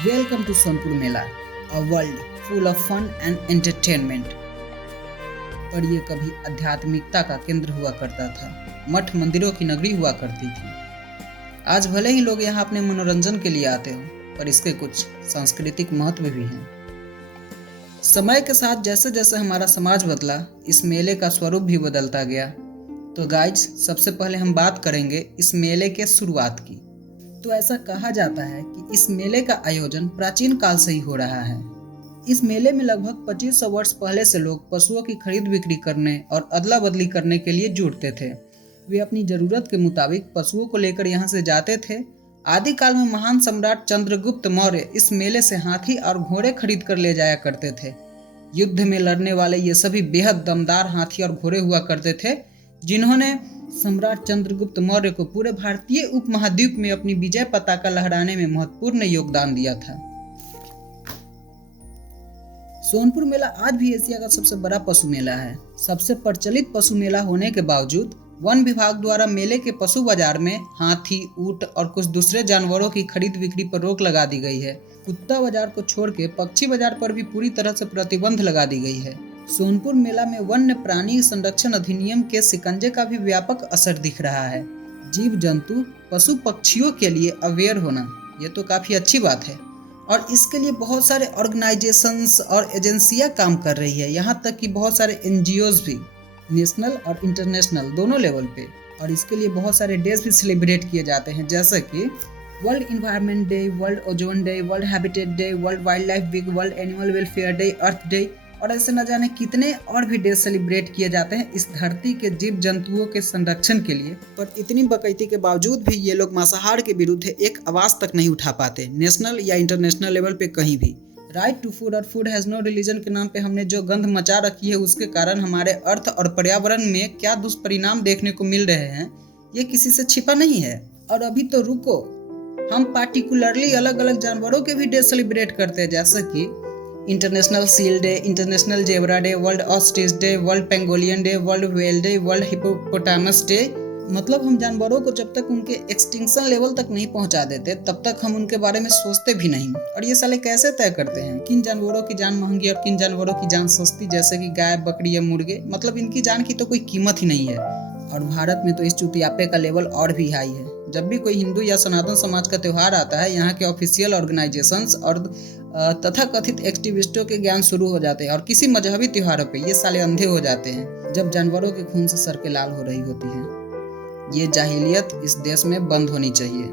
Welcome to Sonpur Mela, a world full of fun and entertainment। पर ये कभी आध्यात्मिकता का केंद्र हुआ करता था, मठ मंदिरों की नगरी हुआ करती थी। आज भले ही लोग यहाँ अपने मनोरंजन के लिए आते हो, पर इसके कुछ सांस्कृतिक महत्व भी हैं। समय के साथ जैसे जैसे हमारा समाज बदला, इस मेले का स्वरूप भी बदलता गया। तो गाइज, सबसे पहले हम बात करेंगे इस मेले के शुरुआत की। तो ऐसा कहा जाता है कि इस मेले का आयोजन प्राचीन काल से ही हो रहा है। इस मेले में लगभग 2500 वर्ष पहले से लोग पशुओं की खरीद बिक्री करने और अदला बदली करने के लिए जुटते थे। वे अपनी जरूरत के मुताबिक पशुओं को लेकर यहाँ से जाते थे। आदिकाल में महान सम्राट चंद्रगुप्त मौर्य इस मेले से हाथी और घोड़े खरीद कर ले जाया करते थे। युद्ध में लड़ने वाले ये सभी बेहद दमदार हाथी और घोड़े हुआ करते थे, जिन्होंने सम्राट चंद्रगुप्त मौर्य को पूरे भारतीय उपमहाद्वीप में अपनी विजय पताका लहराने में महत्वपूर्ण योगदान दिया था। सोनपुर मेला आज भी एशिया का सबसे बड़ा पशु मेला है। सबसे प्रचलित पशु मेला होने के बावजूद वन विभाग द्वारा मेले के पशु बाजार में हाथी, ऊंट और कुछ दूसरे जानवरों की खरीद बिक्री पर रोक लगा दी गई है। कुत्ता बाजार को छोड़ के पक्षी बाजार पर भी पूरी तरह से प्रतिबंध लगा दी गई है। सोनपुर मेला में वन्य प्राणी संरक्षण अधिनियम के शिकंजे का भी व्यापक असर दिख रहा है। जीव जंतु, पशु पक्षियों के लिए अवेयर होना, ये तो काफी अच्छी बात है और इसके लिए बहुत सारे ऑर्गेनाइजेशंस और एजेंसियां काम कर रही है। यहाँ तक कि बहुत सारे एनजीओज भी, नेशनल और इंटरनेशनल दोनों लेवल पे। और इसके लिए बहुत सारे डेज भी सेलिब्रेट किए जाते हैं, जैसे कि world environment day, world ozone day, world habitat day, world wild life week, world animal welfare day, earth day और ऐसे न जाने कितने और भी डे सेलिब्रेट किए जाते हैं इस धरती के जीव जंतुओं के संरक्षण के लिए। पर इतनी बकैती के बावजूद भी ये लोग मांसाहार के विरुद्ध एक आवाज तक नहीं उठा पाते, नेशनल या इंटरनेशनल लेवल पे कहीं भी। राइट टू फूड और फूड हैज नो रिलीजन के नाम पे हमने जो गंध मचा रखी है, उसके कारण हमारे अर्थ और पर्यावरण में क्या दुष्परिणाम देखने को मिल रहे हैं, ये किसी से छिपा नहीं है। और अभी तो रुको, हम पार्टिकुलरली अलग अलग जानवरों के भी डे सेलिब्रेट करते हैं, जैसे कि international seal day, international zebra day, world ostrich day, world pangolin day, world whale day, world hippopotamus day. मतलब हम जानवरों को जब तक उनके एक्सटिंक्शन लेवल तक नहीं पहुंचा देते, तब तक हम उनके बारे में सोचते भी नहीं। और ये साले कैसे तय करते हैं किन जानवरों की जान महंगी और किन जानवरों की जान सस्ती, जैसे कि गाय, बकरी या मुर्गे। मतलब इनकी जान की तो कोई कीमत ही नहीं है। और भारत में तो इस चुतियापे का लेवल और भी हाई है। जब भी कोई हिंदू या सनातन समाज का त्यौहार आता है, यहाँ के ऑफिशियल ऑर्गेनाइजेशंस और तथा कथित एक्टिविस्टों के ज्ञान शुरू हो जाते हैं और किसी मजहबी त्योहारों पे ये साले अंधे हो जाते हैं जब जानवरों के खून से सड़कें लाल हो रही होती हैं। ये जाहिलियत इस देश में बंद होनी चाहिए।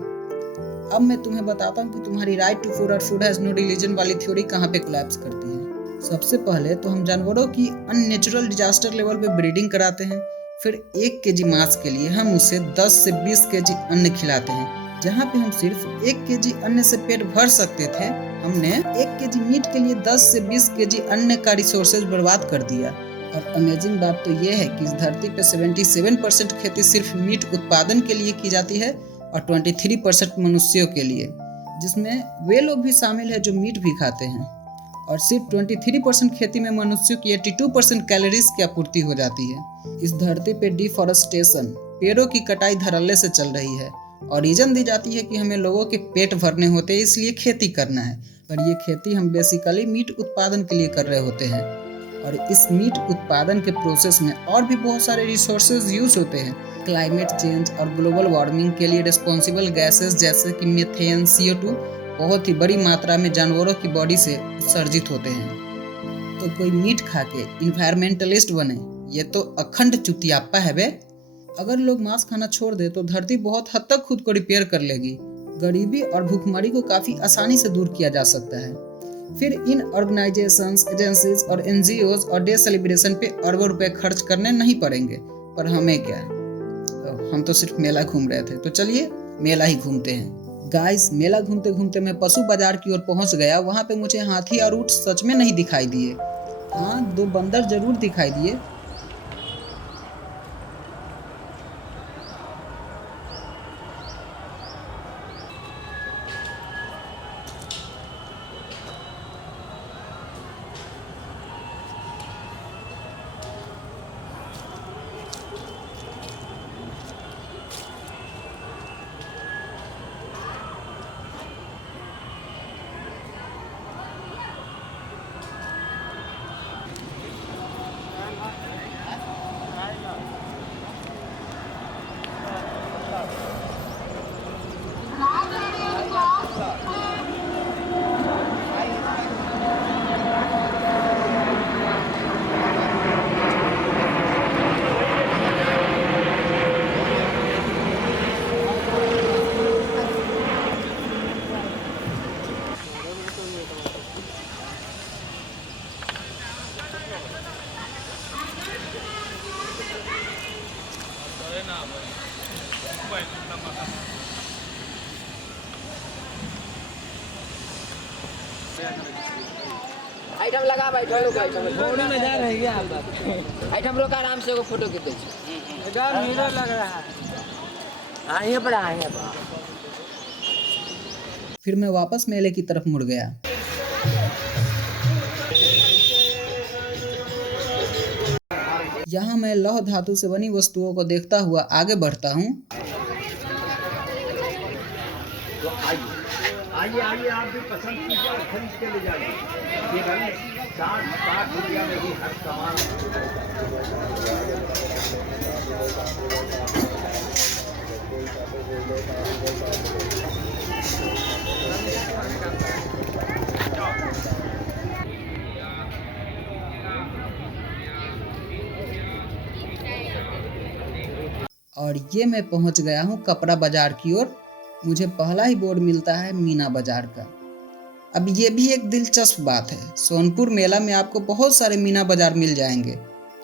अब मैं तुम्हें बताता हूँ कि तुम्हारी राइट टू फूड और फूड हैज नो रिलीजन वाली थ्योरी कहाँ पे कोलैप्स करती है। सबसे पहले तो हम जानवरों की अननेचुरल डिजास्टर लेवल पे ब्रीडिंग कराते हैं, फिर 1 केजी मांस के लिए हम उसे 10 से 20 केजी अन्न खिलाते हैं। जहाँ पे हम सिर्फ 1 केजी अन्न से पेट भर सकते थे, हमने 1 केजी मीट के लिए 10 से 20 केजी अन्न का रिसोर्सेज बर्बाद कर दिया। और अमेजिंग बात तो ये है कि इस धरती पे 77% खेती सिर्फ मीट उत्पादन के लिए की जाती है और 23% मनुष्यों के लिए, जिसमें वे लोग भी शामिल है जो मीट भी खाते हैं। और सिर्फ 23% खेती में मनुष्यों की 82% कैलोरीज की आपूर्ति हो जाती है। इस धरती पे डिफॉरेस्टेशन, पेड़ों की कटाई धड़ल्ले से चल रही है और रीजन दी जाती है कि हमें लोगों के पेट भरने होते हैं, इसलिए खेती करना है। पर ये खेती हम बेसिकली मीट उत्पादन के लिए कर रहे होते हैं। और इस मीट उत्पादन के प्रोसेस में और भी बहुत सारे रिसोर्सेज यूज होते हैं। क्लाइमेट चेंज और ग्लोबल वार्मिंग के लिए रिस्पॉन्सिबल गैसेस जैसे कि मीथेन, CO2 बहुत ही बड़ी मात्रा में जानवरों की बॉडी से उत्सर्जित होते हैं। तो कोई मीट खा के इन्वायरमेंटलिस्ट बने, ये तो अखंड चुतियाप्पा है बे। अगर लोग मांस खाना छोड़ दे तो धरती बहुत हद तक खुद को रिपेयर कर लेगी। गरीबी और भूखमरी को काफी आसानी से दूर किया जा सकता है। फिर इन ऑर्गेनाइजेशंस, एजेंसीज और एनजीओज और डे सेलिब्रेशन पे अरबों रुपए खर्च करने नहीं पड़ेंगे। पर हमें क्या, हम तो सिर्फ मेला घूम रहे थे, तो चलिए मेला ही घूमते हैं। गाइस, मेला घूमते घूमते मैं पशु बाजार की ओर पहुंच गया। वहां पे मुझे हाथी और ऊंट सच में नहीं दिखाई दिए। हाँ, 2 बंदर जरूर दिखाई दिए। आइटम लगा भाई लोग आइटम में जा रहे हैं आप आइटम लोग आराम से वो फोटो खींच दे इधर मिरर लग रहा है। हाँ ये पड़ा है फिर मैं वापस मेले की तरफ मुड़ गया। यहाँ मैं लौह धातु से बनी वस्तुओं को देखता हुआ आगे बढ़ता हूँ। तो आइए आइए आप भी पसंद कीजिए और खरीद के ले जाइए। ये भाई 60 रुपया में भी हर सामान। और ये मैं पहुंच गया हूं कपड़ा बाजार की ओर। मुझे पहला ही बोर्ड मिलता है मीना बाजार का। अब ये भी एक दिलचस्प बात है, सोनपुर मेला में आपको बहुत सारे मीना बाजार मिल जाएंगे।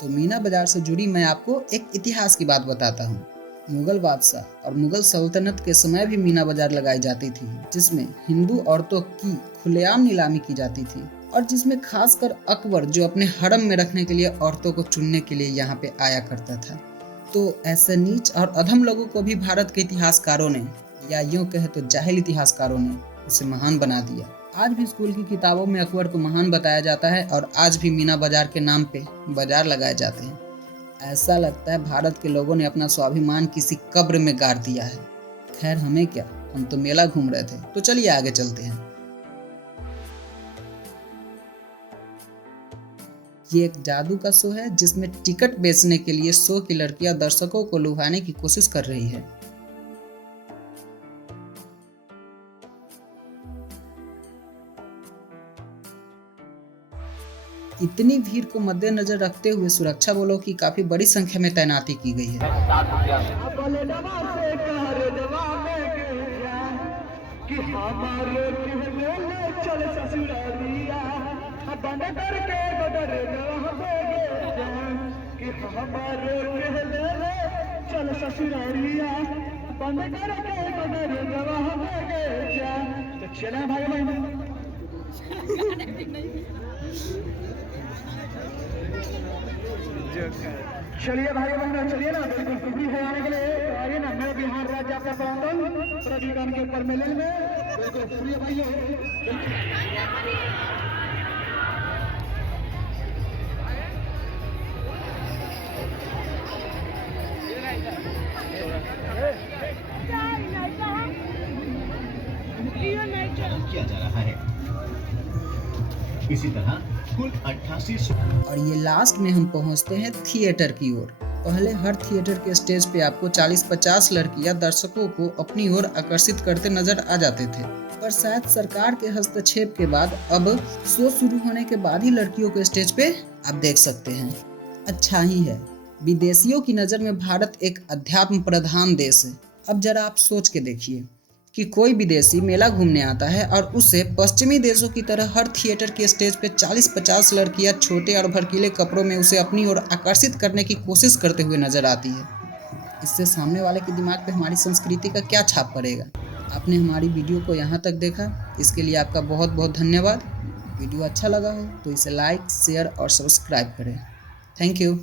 तो मीना बाजार से जुड़ी मैं आपको एक इतिहास की बात बताता हूँ। मुगल बादशाह और मुगल सल्तनत के समय भी मीना बाजार लगाई जाती थी, जिसमें हिंदू औरतों की खुलेआम नीलामी की जाती थी और जिसमें खासकर अकबर, जो अपने हरम में रखने के लिए औरतों को चुनने के लिए यहाँ पे आया करता था। तो ऐसे नीच और अधम लोगों को भी भारत के इतिहासकारों ने, या यूं कहे तो जाहिल इतिहासकारों ने, उसे महान बना दिया। आज भी स्कूल की किताबों में अकबर को महान बताया जाता है और आज भी मीना बाजार के नाम पे बाजार लगाए जाते हैं। ऐसा लगता है भारत के लोगों ने अपना स्वाभिमान किसी कब्र में गाड़ दिया है। खैर हमें क्या, हम तो मेला घूम रहे थे। तो चलिए आगे चलते हैं। ये एक जादू का शो है जिसमें टिकट बेचने के लिए शो की लड़कियां दर्शकों को लुभाने की कोशिश कर रही है। इतनी भीड़ को मद्देनजर रखते हुए सुरक्षा बलों की काफी बड़ी संख्या में तैनाती की गई है। चलिए भाई बहनों, चलिए ना, बिल्कुल खुशी है आने के लिए। तो आइए ना, मैं बिहार राज्य आपका प्रांगण प्रतिगण के ऊपर मेले में बिल्कुल प्रिय भाइयों। किया जा रहा है इसी तरह कुल 88। और ये लास्ट में हम पहुंचते हैं थिएटर की ओर। पहले हर थिएटर के स्टेज पे आपको 40-50 लड़कियां दर्शकों को अपनी ओर आकर्षित करते नजर आ जाते थे, पर शायद सरकार के हस्तक्षेप के बाद अब शो शुरू होने के बाद ही लड़कियों को स्टेज पे आप देख सकते हैं। अच्छा ही है, विदेशियों की नज़र में भारत एक अध्यात्म प्रधान देश है। अब जरा आप सोच के देखिए कि कोई विदेशी मेला घूमने आता है और उसे पश्चिमी देशों की तरह हर थिएटर के स्टेज पे 40-50 लड़कियां छोटे और भड़कीले कपड़ों में उसे अपनी ओर आकर्षित करने की कोशिश करते हुए नजर आती है। इससे सामने वाले के दिमाग पे हमारी संस्कृति का क्या छाप पड़ेगा। आपने हमारी वीडियो को यहाँ तक देखा, इसके लिए आपका बहुत बहुत धन्यवाद। वीडियो अच्छा लगा हो तो इसे लाइक, शेयर और सब्सक्राइब करें। Thank you.